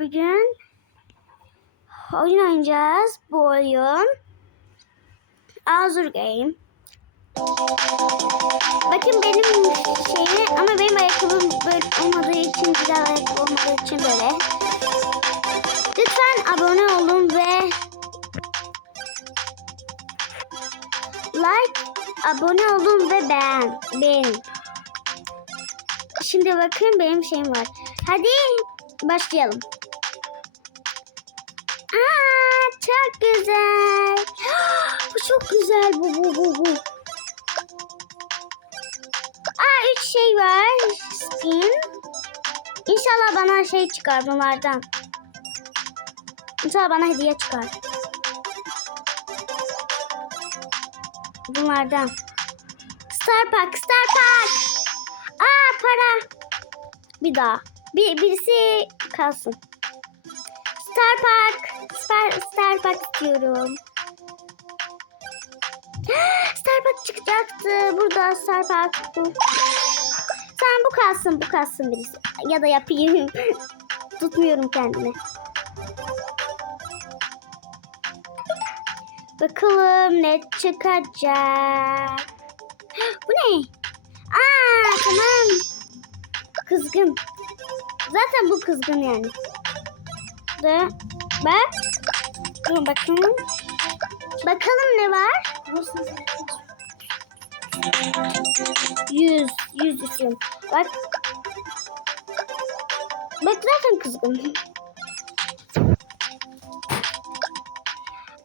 bugün? Oyun oynayacağız. Bu oyun. Azur Game. Bakın benim şeyi ama benim ayakkabım böyle olmadığı için güzel ayakkabı olmadığı için böyle. Lütfen abone olun ve like, abone olun ve beğen. Beğenin. Şimdi bakın benim şeyim var. Hadi başlayalım. Aa, çok güzel. Bu çok güzel bu bu bu bu. Aa üç şey var. Skin. İnşallah bana şey çıkar bunlardan. İnşallah bana hediye çıkar. Bunlardan. Star Park, Star Park. Aa para. Bir daha. Bir, birisi kalsın. Star Park. Star, Star Park istiyorum. Star Park çıkacaktı. Burada Star Park. Bu. Tamam bu kalsın. Bu kalsın birisi. Ya da yapayım. Tutmuyorum kendimi. Bakalım ne çıkacak. Bu ne? Aa tamam. Kızgın. Zaten bu kızgın yani. Da bak. Dur bakın. Bakalım ne var? Yüz. Yüz istiyorum. Bak. Bak zaten kızgın.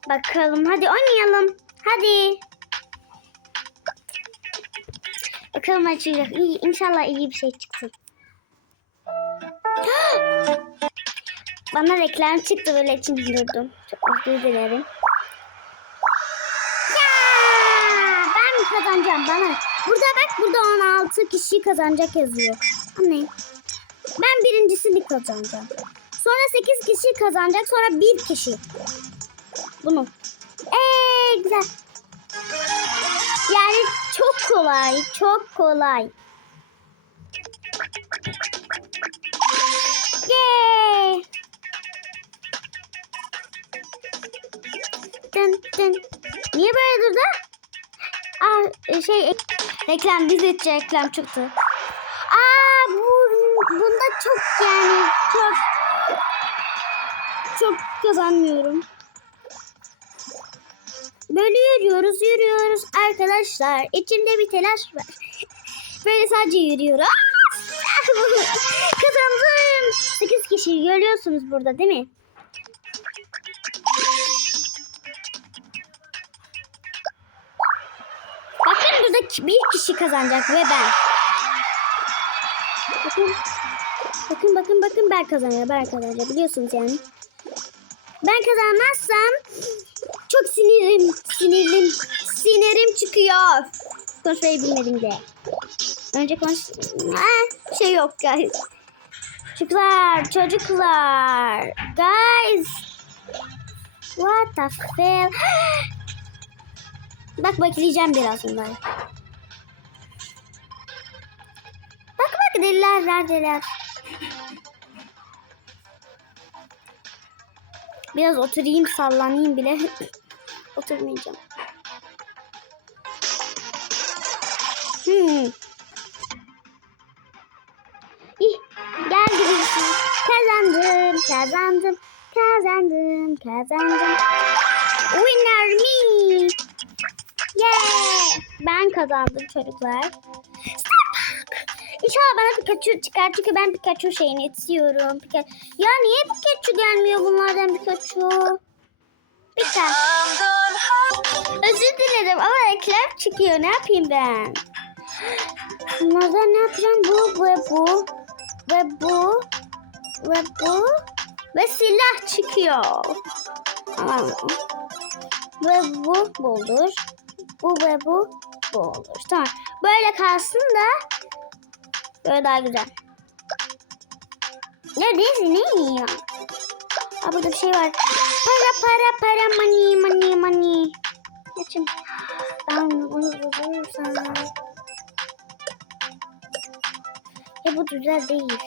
Bakalım hadi oynayalım. Hadi. Bakalım açacak. İyi, inşallah iyi bir şey çıksın. Bana reklam çıktı böyle için durdum. Çok özür dilerim. Ya, ben mi kazanacağım bana? Burada bak burada 16 kişi kazanacak yazıyor. Anne. Ben birincisini kazanacağım. Sonra 8 kişi kazanacak. Sonra 1 kişi. Bunu. Eee güzel. Yani çok kolay. Çok kolay. Dın dın. Niye böyle durdu? Aa şey reklam biz için reklam çıktı. Aa bu bunda çok yani çok çok kazanmıyorum. Böyle yürüyoruz yürüyoruz arkadaşlar. İçimde bir telaş var. Böyle sadece yürüyoruz. Kazandım. 8 kişi görüyorsunuz burada değil mi? Bir kişi kazanacak ve ben. Bakın. Bakın bakın bakın ben kazanıyorum. Ben kazanacağım biliyorsunuz yani. Ben kazanmazsam çok sinirim, sinirim, sinirim çıkıyor. Konuşmayı bilmedim de. Önce konuş... Ha, şey yok guys. Çocuklar, çocuklar. Guys. What the hell? Bak bekleyeceğim biraz bunları. Deliler neredeler. Biraz oturayım sallanayım bile. Oturmayacağım. Hmm. İh, geldi birisi. Kazandım, kazandım, kazandım, kazandım. Winner me. Yeah. Ben kazandım çocuklar. İnşallah bana Pikachu çıkar çünkü ben Pikachu şeyini istiyorum. Pika- ya niye Pikachu gelmiyor bunlardan Pikachu? Pikachu. Özür dilerim ama reklam çıkıyor. Ne yapayım ben? Bunlardan ne yapacağım? Bu ve bu ve bu ve bu ve silah çıkıyor. Tamam mı? Ve bu bu olur. Bu ve bu bu olur. Tamam. Böyle kalsın da böyle daha güzel. Neredesin? Ne yiyor? Aa, burada bir şey var. Para para para money money money. Geçin. Ben bunu bulursam. Ya bu güzel değil.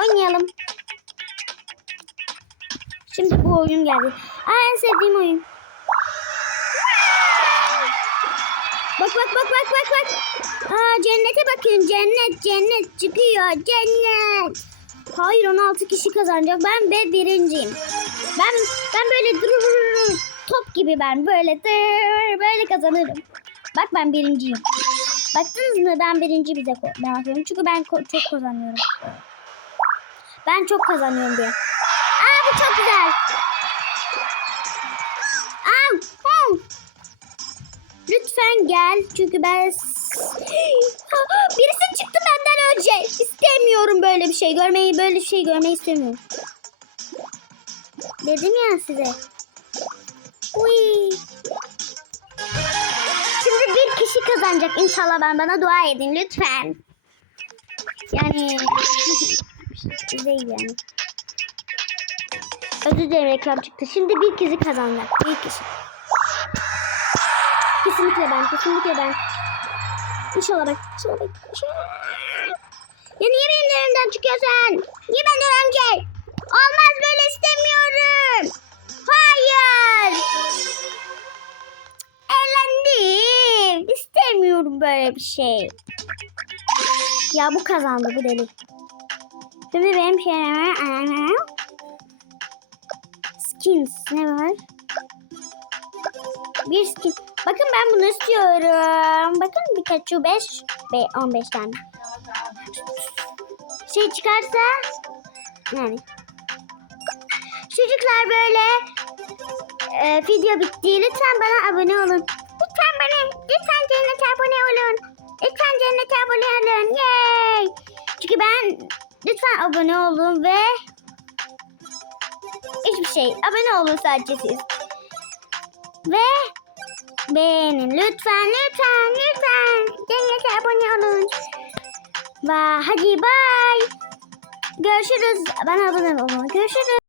Oynayalım. Şimdi bu oyun geldi. Aa, en sevdiğim oyun. Bak bak bak bak bak bak. Aa cennete bakın cennet cennet çıkıyor cennet. Hayır 16 kişi kazanacak. Ben ve birinciyim. Ben ben böyle dur top gibi ben böyle dır böyle kazanırım. Bak ben birinciyim. Baktınız mı ben birinci bize ben yapıyorum. Çünkü ben çok kazanıyorum. Ben çok kazanıyorum diye. Aa bu çok güzel. Lütfen gel çünkü ben birisi çıktı benden önce. İstemiyorum böyle bir şey görmeyi böyle bir şey görmeyi istemiyorum. Dedim ya size. Uy. Şimdi bir kişi kazanacak inşallah ben bana dua edin lütfen. Yani değil yani. Özür dilerim reklam çıktı. Şimdi bir kişi kazanacak. Bir kişi. Kesinlikle ben. Kesinlikle ben. İnşallah ben. İnşallah ben. İnşallah. Ya niye benim önümden çıkıyorsun? Niye benden önce? Olmaz böyle istemiyorum. Hayır. Eğlendim. İstemiyorum böyle bir şey. Ya bu kazandı bu deli. Şimdi benim şeyim skins ne var? Bir skin. Bakın ben bunu istiyorum. Bakın Pikachu 5 ve 15 tane. Şey çıkarsa yani çocuklar böyle e, video bitti. Lütfen bana abone olun. Lütfen bana, lütfen cennete abone olun. Lütfen cennete abone olun. Yay! Çünkü ben lütfen abone olun ve hiçbir şey. Abone olun sadece siz. Ve beğenin. Lütfen, lütfen, lütfen. Cennete abone olun. Ve hadi bye. Görüşürüz. Ben abone olun. Görüşürüz.